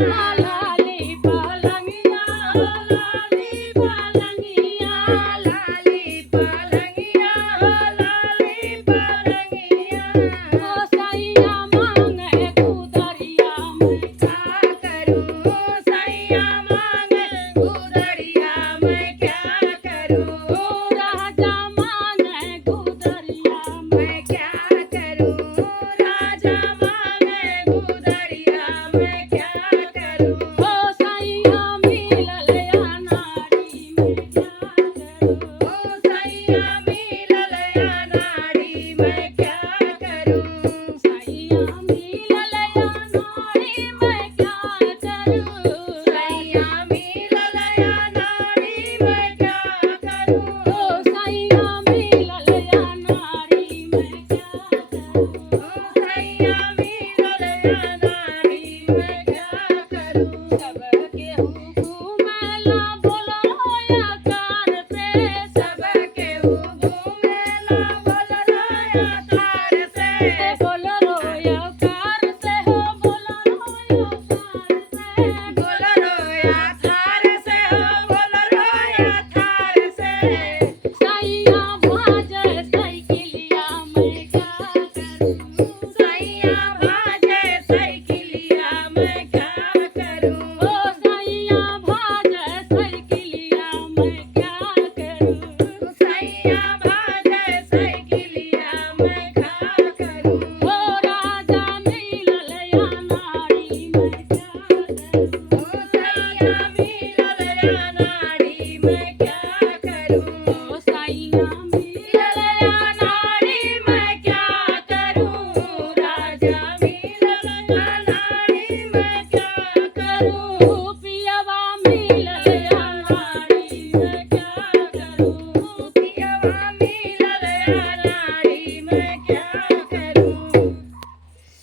लाली पलंगिया लाली पलंगिया लाली पलंगिया लाली पलंगिया ओ सैया मांगे गुदरिया मैं क्या करूं सैया मांगे गुदरिया मैं क्या करूं राजा मांगे गुदरिया मैं क्या करूं राजा मांगे गुदरिया मैं क्या करूं ओ सैया मिलल या नारी मैं क्या करूं ओ सैया मिलल या नारी मैं क्या करूं सैया मिलल या नारी मैं क्या करूं सैया मिलल या नारी मैं क्या करूं ओ सैया मिलल या नारी मैं क्या करूं ओ सैया मिलल या नारी मैं क्या करूं सबके घूमेला बोलो या कार से सबके घूमेला बोलो या कार से बोलो या कार से हो बोलो या कार से बोलो या कार से हो बोलो या कार से सैया भाजे साइकिलिया मैं क्या करूं सैया भाजे साइकिलिया मैं क्या करूं ओ सैया भाजे साइकिलिया मैं क्या करूं सैया भाजे साइकिलिया मैं क्या करूं ओ राजा मिलल या नारी मैं क्या करूं ओ सैया मिलल या नारी मैं क्या करूं ओ सैया मिलल या नारी मैं क्या करूं राजा मिलल या नारी मैं क्या करूं पियवा मिलल